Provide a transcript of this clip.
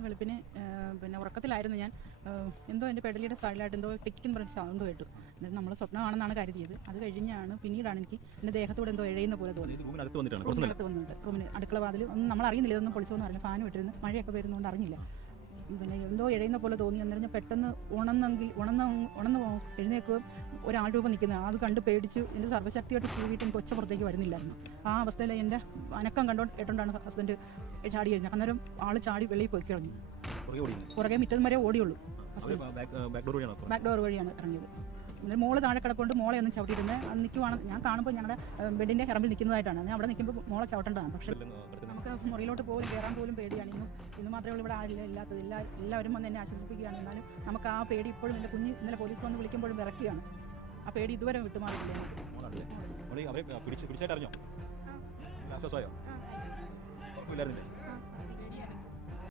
ഇന്ന് വെളുപ്പിന് പിന്നെ ഉറക്കത്തിലായിരുന്നു ഞാൻ. എന്തോ എൻ്റെ പെടലിയുടെ സൈഡിലായിട്ട് എന്തോ ടിക്കെന്ന് പറഞ്ഞ സൗണ്ട് കേട്ടു. എന്നിട്ട് നമ്മൾ സ്വപ്നമാണെന്നാണ് കരുതിയത്. അത് കഴിഞ്ഞാണ് പിന്നീടാണ് എനിക്ക് എൻ്റെ ദേഹത്തോടെ എന്തോ എഴയുന്ന പോലെ തോന്നി. റൂമിനകത്ത് വന്നിട്ട് റൂമിന് അടുക്കള വാതിൽ ഒന്നും നമ്മൾ അറിയുന്നില്ല, ഇതൊന്നും പൊളിച്ചൊന്നും അറിയില്ല. ഫാൻ വിട്ടിരുന്നു, മഴയൊക്കെ വരുന്നതുകൊണ്ട് അറിഞ്ഞില്ല. പിന്നെ എന്തോ എഴയുന്ന പോലെ തോന്നി. എന്നിട്ട് പെട്ടെന്ന് ഉണന്ന് എഴുന്നേക്കുകയും ഒരാൾരൂപം നിൽക്കുന്നത് അത് കണ്ട് പേടിച്ച് എൻ്റെ സർവ്വശക്തിയായിട്ട് കൂടിയിട്ട് എനിക്ക് ഒച്ച പുറത്തേക്ക് വരുന്നില്ലായിരുന്നു. ആ അവസ്ഥയിൽ എൻ്റെ അനക്കം കേട്ടോണ്ടാണ് ഹസ്ബൻഡ് ചാടി കഴിഞ്ഞത്. അന്നേരം ആൾ ചാടി വെളിയിൽ പോയി കളഞ്ഞു. പുറകെ മിറ്റം വരെ ഓടിയുള്ളൂ. ബാക്ക് ഡോർ വഴിയാണ് ഇറങ്ങിയത്. എന്നിട്ട് മോള് താഴെ കിടപ്പുണ്ട്. മോളെ ഒന്നും ചവിട്ടിയിരുന്നത് നിൽക്കുവാണ്. ഞാൻ കാണുമ്പോൾ ഞങ്ങളുടെ ബെഡിൻ്റെ ഹെറമ്പിൽ നിൽക്കുന്നതായിട്ടാണ്. ഞാൻ അവിടെ നിൽക്കുമ്പോൾ മോളെ ചവിട്ടേണ്ടതാണ്. പക്ഷേ നമുക്ക് മുറിയിലോട്ട് പോലും കയറാൻ പോലും പേടിയാണ്. ഇന്ന് മാത്രമേ ഉള്ളൂ ഇവിടെ ആരില്ല ഇല്ലാത്തത്. എല്ലാവരും വന്ന് എന്നെ ആശ്വസിപ്പിക്കുകയാണ്. എന്നാലും നമുക്ക് ആ പേടി ഇപ്പോഴും എൻ്റെ കുഞ്ഞ് ഇന്നലെ പോലീസ് വന്ന് വിളിക്കുമ്പോഴും വിറക്കുകയാണ്. ആ പേടി ഇതുവരെ വിട്ടുമാറിയില്ല. പിടിച്ചായിട്ടറിഞ്ഞോ?